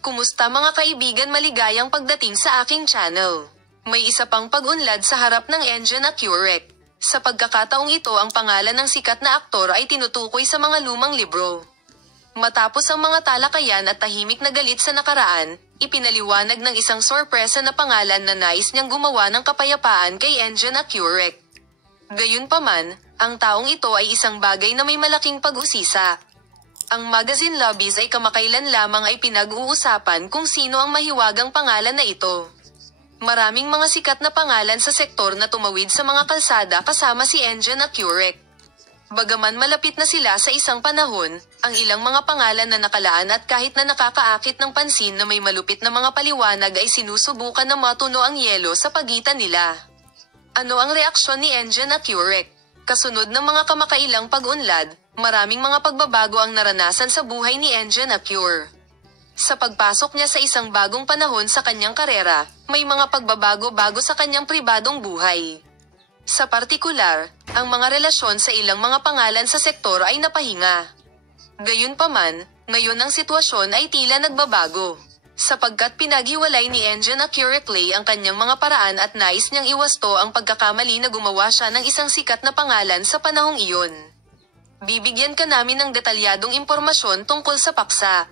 Kumusta mga kaibigan, maligayang pagdating sa aking channel. May isa pang pag-unlad sa harap ng Engine Accurate. Sa pagkakataong ito, ang pangalan ng sikat na aktor ay tinutukoy sa mga lumang libro. Matapos ang mga talakayan at tahimik na galit sa nakaraan, ipinaliwanag ng isang sorpresa na pangalan na nais niyang gumawa ng kapayapaan kay Engine Accurate. Gayunpaman, ang taong ito ay isang bagay na may malaking pag-usisa. Ang magazine lobbies ay kamakailan lamang ay pinag-uusapan kung sino ang mahiwagang pangalan na ito. Maraming mga sikat na pangalan sa sektor na tumawid sa mga kalsada kasama si Engine Accurate. Bagaman malapit na sila sa isang panahon, ang ilang mga pangalan na nakalaan at kahit na nakakaakit ng pansin na may malupit na mga paliwanag ay sinusubukan na matuno ang yelo sa pagitan nila. Ano ang reaksyon ni Engine Accurate? Kasunod ng mga kamakailang pag-unlad, maraming mga pagbabago ang naranasan sa buhay ni Engine Accurate. Sa pagpasok niya sa isang bagong panahon sa kanyang karera, may mga pagbabago-bago sa kanyang pribadong buhay. Sa partikular, ang mga relasyon sa ilang mga pangalan sa sektor ay napahinga. Gayunpaman, ngayon ang sitwasyon ay tila nagbabago. Sapagkat pinaghiwalay ni Engine Accurate ang kanyang mga paraan at nais niyang iwasto ang pagkakamali na gumawa siya ng isang sikat na pangalan sa panahong iyon. Bibigyan ka namin ng detalyadong impormasyon tungkol sa paksa.